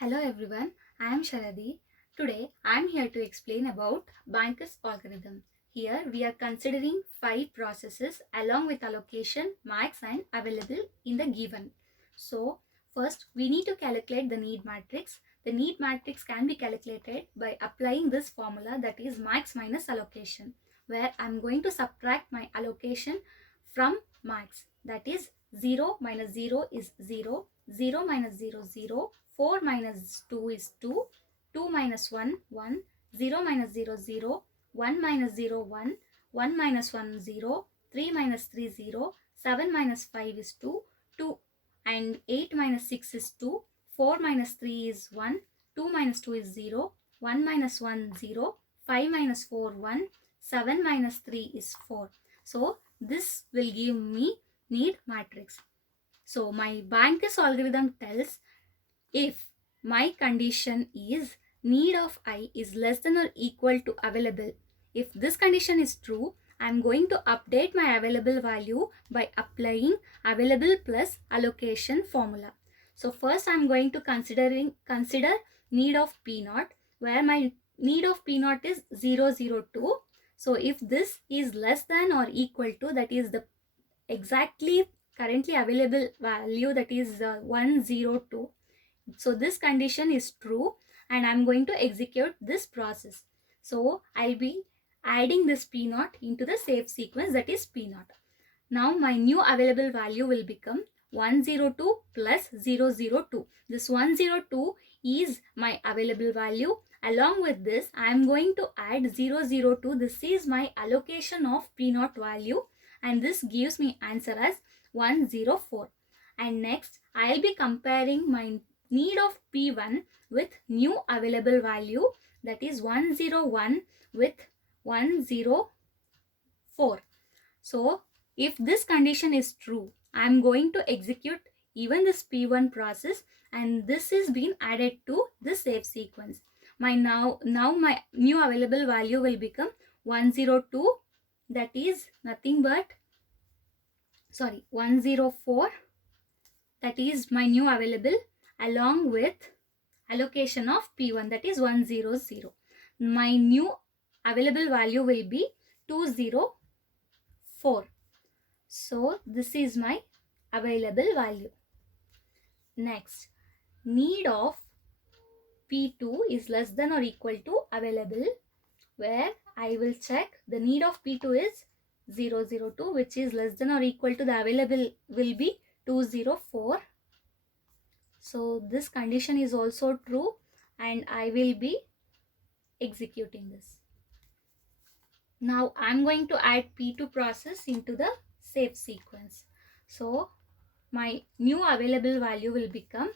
Hello everyone, I am Sharadi. Today I am here to explain about Banker's algorithm. Here we are considering 5 processes along with allocation, max and available in the given. So first we need to calculate the need matrix. The need matrix can be calculated by applying this formula, that is max minus allocation, where I am going to subtract my allocation from max, that is 0 minus 0 is 0, 0 minus 0 0, 4 minus 2 is 2, 2 minus 1 1, 0 minus 0 0, 1 minus 0 1, 1 minus 1 0, 3 minus 3 0, 7 minus 5 is 2, 2 and 8 minus 6 is 2, 4 minus 3 is 1, 2 minus 2 is 0, 1 minus 1 0, 5 minus 4 1, 7 minus 3 is 4. So this will give me need matrix. So my Banker's algorithm tells if my condition is need of I is less than or equal to available. If this condition is true, I am going to update my available value by applying available plus allocation formula. So first I am going to consider need of P naught, where my need of P naught is 002. So if this is less than or equal to, that is the exactly currently available value, that is 102. So this condition is true and I'm going to execute this process. So I'll be adding this P naught into the safe sequence, that is P naught. Now my new available value will become 102 plus 002. This 102 is my available value. Along with this, I am going to add 002. This is my allocation of P naught value and this gives me answer as 104. And next, I will be comparing my need of P1 with new available value, that is 101 with 104. So if this condition is true, I am going to execute even this P1 process and this is being added to the safe sequence. Now my new available value will become 102, that is nothing but 104, that is my new available, along with allocation of P1, that is 100. My new available value will be 204. So this is my available value. Next, need of P2 is less than or equal to available, where I will check the need of P2 is 002, which is less than or equal to the available will be 204. So this condition is also true and I will be executing this. Now I'm going to add P2 process into the safe sequence. So my new available value will become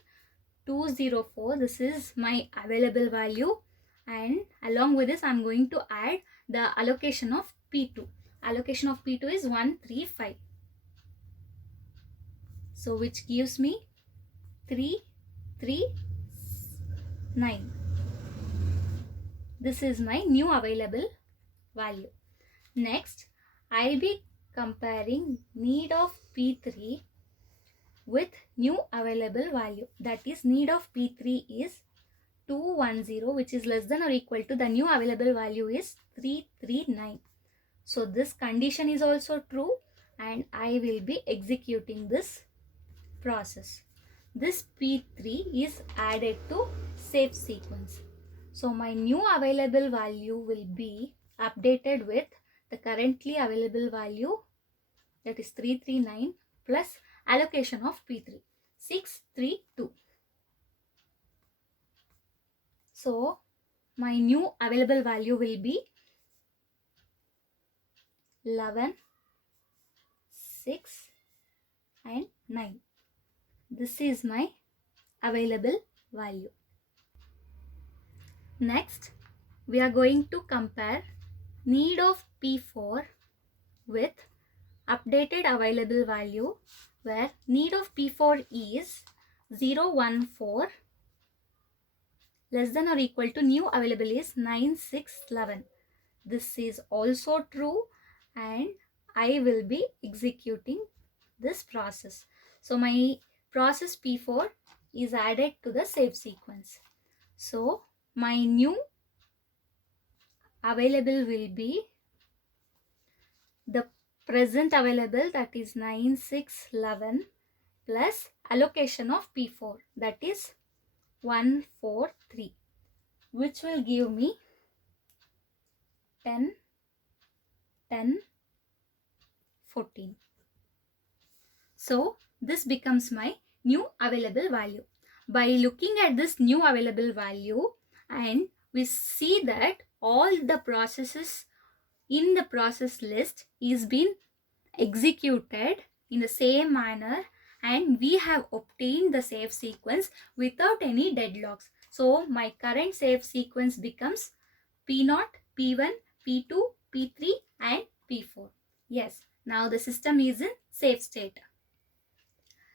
204. This is my available value and along with this I'm going to add the allocation of P2. Allocation of P2 is 135. So which gives me 339. This is my new available value. Next, I'll be comparing need of P3 with new available value. That is, need of P3 is 210, which is less than or equal to the new available value is 339. So this condition is also true and I will be executing this process. This P3 is added to safe sequence. So my new available value will be updated with the currently available value, that is 339 plus allocation of P3, 632. So my new available value will be 11, 6 and 9. This is my available value. Next, we are going to compare need of P4 with updated available value, where need of P4 is 014 less than or equal to new available is 9611. This is also true and I will be executing this process. So my process P4 is added to the save sequence. So my new available will be the present available, that is 9611, plus allocation of P4, that is 143, which will give me 10, 10, 14. So this becomes my new available value. By looking at this new available value, and we see that all the processes in the process list is being executed in the same manner, and we have obtained the save sequence without any deadlocks. So my current save sequence becomes P0, P1, P2, P3 and P4. Yes, now the system is in safe state.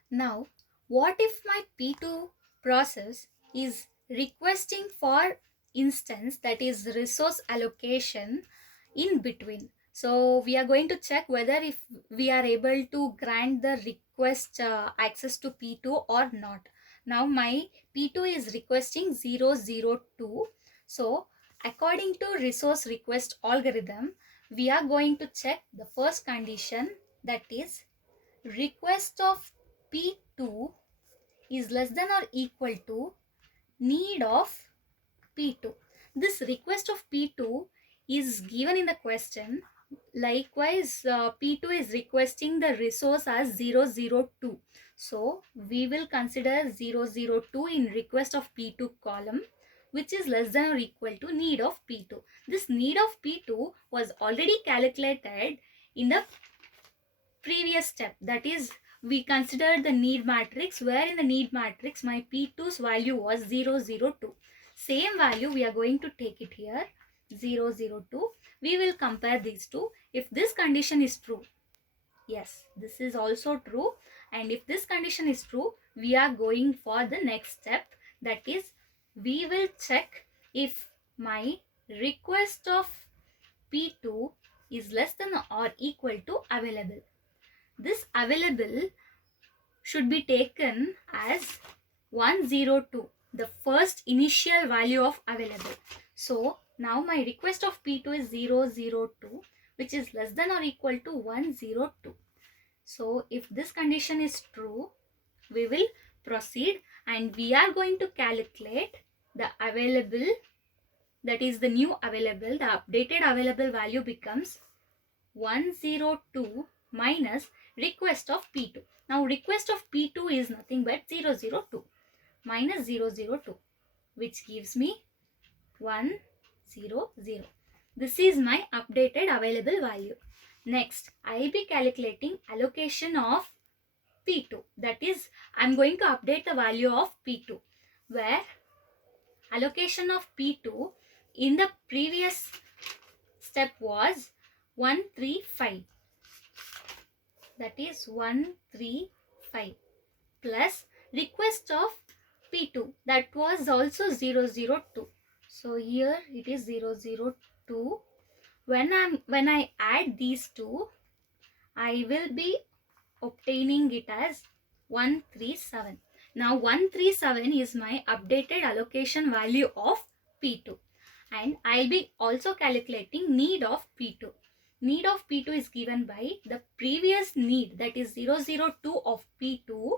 Now, what if my P2 process is requesting for instance, that is resource allocation in between? So we are going to check whether if we are able to grant the request access to P2 or not. Now my P2 is requesting 002. So according to resource request algorithm, we are going to check the first condition, that is request of P2 is less than or equal to need of P2. This request of P2 is given in the question. Likewise, P2 is requesting the resource as 002. So we will consider 002 in request of P2 column, which is less than or equal to need of P2. This need of P2 was already calculated in the previous step, that is we considered the need matrix, where in the need matrix my P2's value was 002. Same value we are going to take it here, 002. We will compare these two. If this condition is true, yes, this is also true, and if this condition is true, we are going for the next step, that is we will check if my request of P2 is less than or equal to available. This available should be taken as 102, the first initial value of available. So now my request of P2 is 002, which is less than or equal to 102. So if this condition is true, we will proceed and we are going to calculate the available, that is the new available. The updated available value becomes 102 minus request of P2. Now request of P2 is nothing but 002 minus 002, which gives me 100. This is my updated available value. Next, I will be calculating allocation of P2. That is, I am going to update the value of P2, where allocation of P2 in the previous step was 135. That is 135 plus request of P2, that was also 002. So here it is 002. When I add these two, I will be obtaining it as 137. Now 137 is my updated allocation value of P2, and I'll be also calculating need of P2. Need of P2 is given by the previous need, that is 002 of P2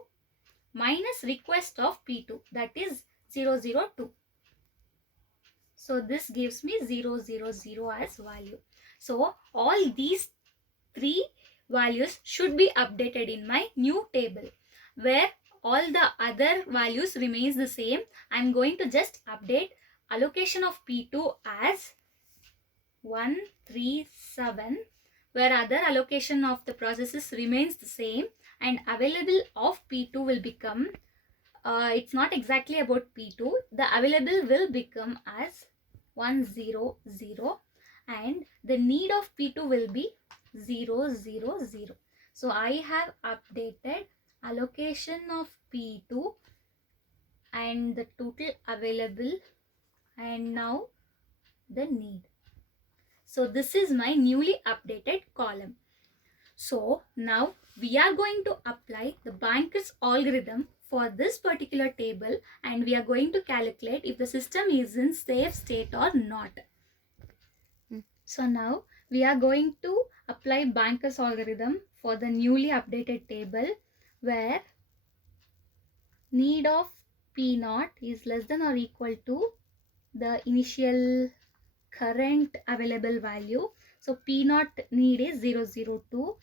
minus request of P2, that is 002. So this gives me 000 as value. So all these three values should be updated in my new table, where all the other values remains the same. I'm going to just update allocation of P2 as 137, where other allocation of the processes remains the same, and available of P2 will become, it's not exactly about P2, the available will become as 100, and the need of P2 will be 000. So I have updated allocation of P2 and the total available, and now the need. So this is my newly updated column. So now we are going to apply the Banker's algorithm for this particular table and we are going to calculate if the system is in safe state or not. So now we are going to apply Banker's algorithm for the newly updated table where need of P naught is less than or equal to the initial current available value. So P naught need is 002,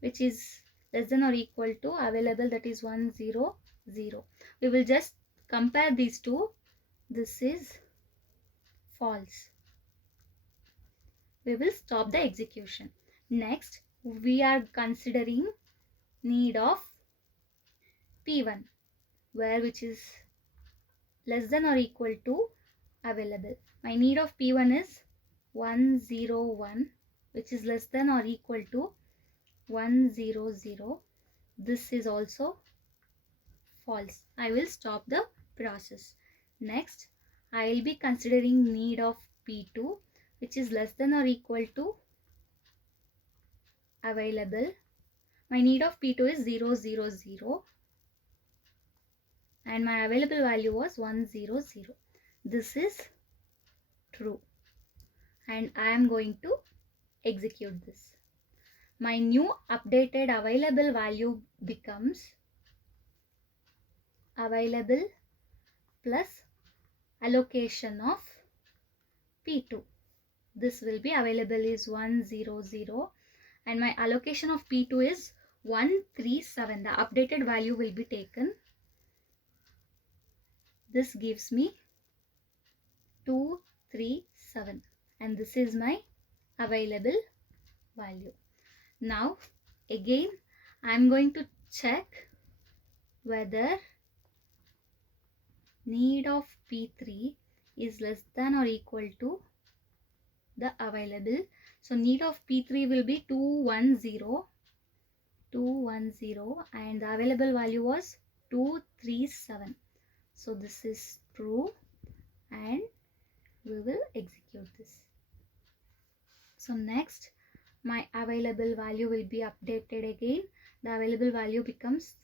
which is less than or equal to available, that is 100. We will just compare these two. This is false. We will stop the execution. Next, we are considering need of P1, which is less than or equal to available. My need of P1 is 101, which is less than or equal to 100. This is also false. I will stop the process. Next, I will be considering need of P2, which is less than or equal to available. My need of P2 is 000 and my available value was 100. This is true and I am going to execute this. My new updated available value becomes available plus allocation of P2. This will be available is 100 and my allocation of P2 is 137. The updated value will be taken. This gives me 237 and this is my available value. Now again I am going to check whether need of P3 is less than or equal to the available. So need of P3 will be 210 and the available value was 237. So this is true and we will execute this. So next my available value will be updated again. The available value becomes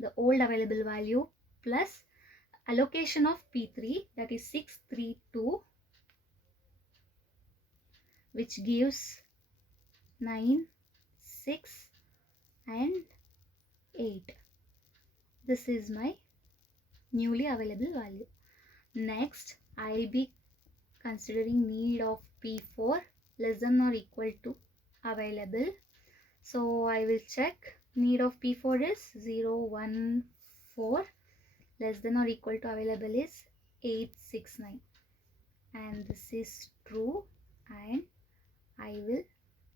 the old available value plus allocation of P3, that is 632, which gives 9, 6 and 8. This is my newly available value. Next I will be considering need of P4 less than or equal to available. So I will check need of P4 is 014, less than or equal to available is 869 and this is true and I will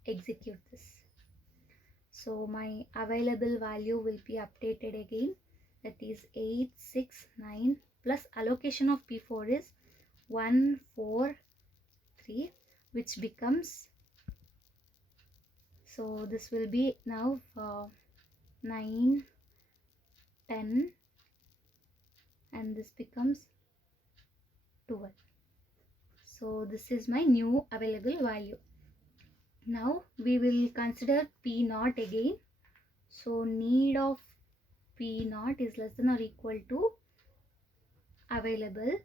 execute this. So my available value will be updated again, that is 869 plus allocation of P4 is 143, which becomes, so this will be now 9, 10 and this becomes 12. So this is my new available value. Now we will consider P naught again. So need of P naught is less than or equal to available,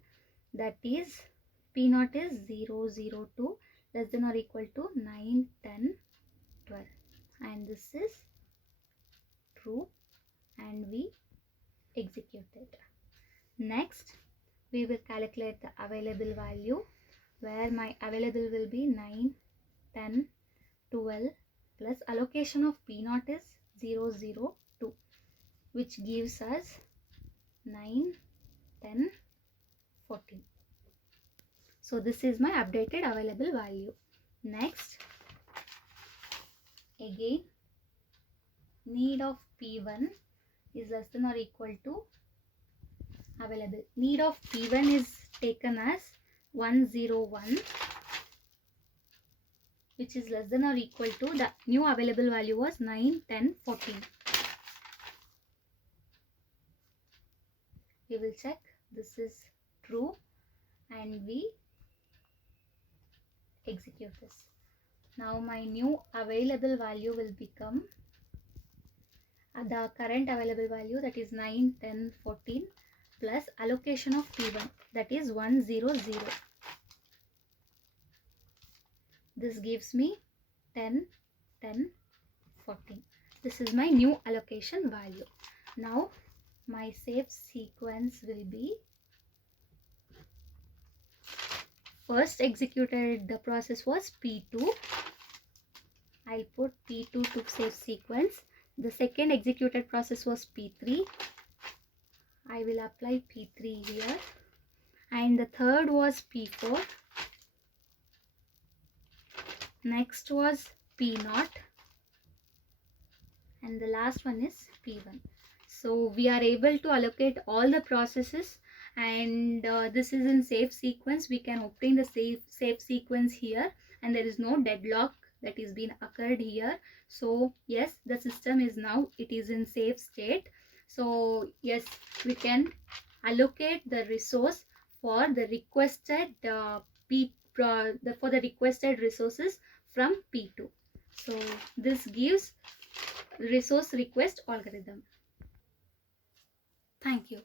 that is P naught is 002 less than or equal to 9, 10, 12 and this is true and we execute it. Next we will calculate the available value where my available will be 9, 10, 12 plus allocation of P naught is 002, which gives us 9, 10, 14. So this is my updated available value. Next, again need of P1 is less than or equal to available. Need of P1 is taken as 101, which is less than or equal to the new available value was 9, 10, 14. We will check this is true and we execute this. Now my new available value will become the current available value, that is 9, 10, 14, plus allocation of P1, that is 100. This gives me 10, 10, 14. This is my new allocation value. Now my safe sequence will be, first executed the process was P2. I'll put P2 to safe sequence. The second executed process was P3. I will apply P3 here. And the third was P4. Next was P0. And the last one is P1. So we are able to allocate all the processes, and this is in safe sequence. We can obtain the safe sequence here, and there is no deadlock that is been occurred here. So yes, the system is now, it is in safe state. So yes, we can allocate the resource for the requested for the requested resources from P2. So this gives resource request algorithm. Thank you.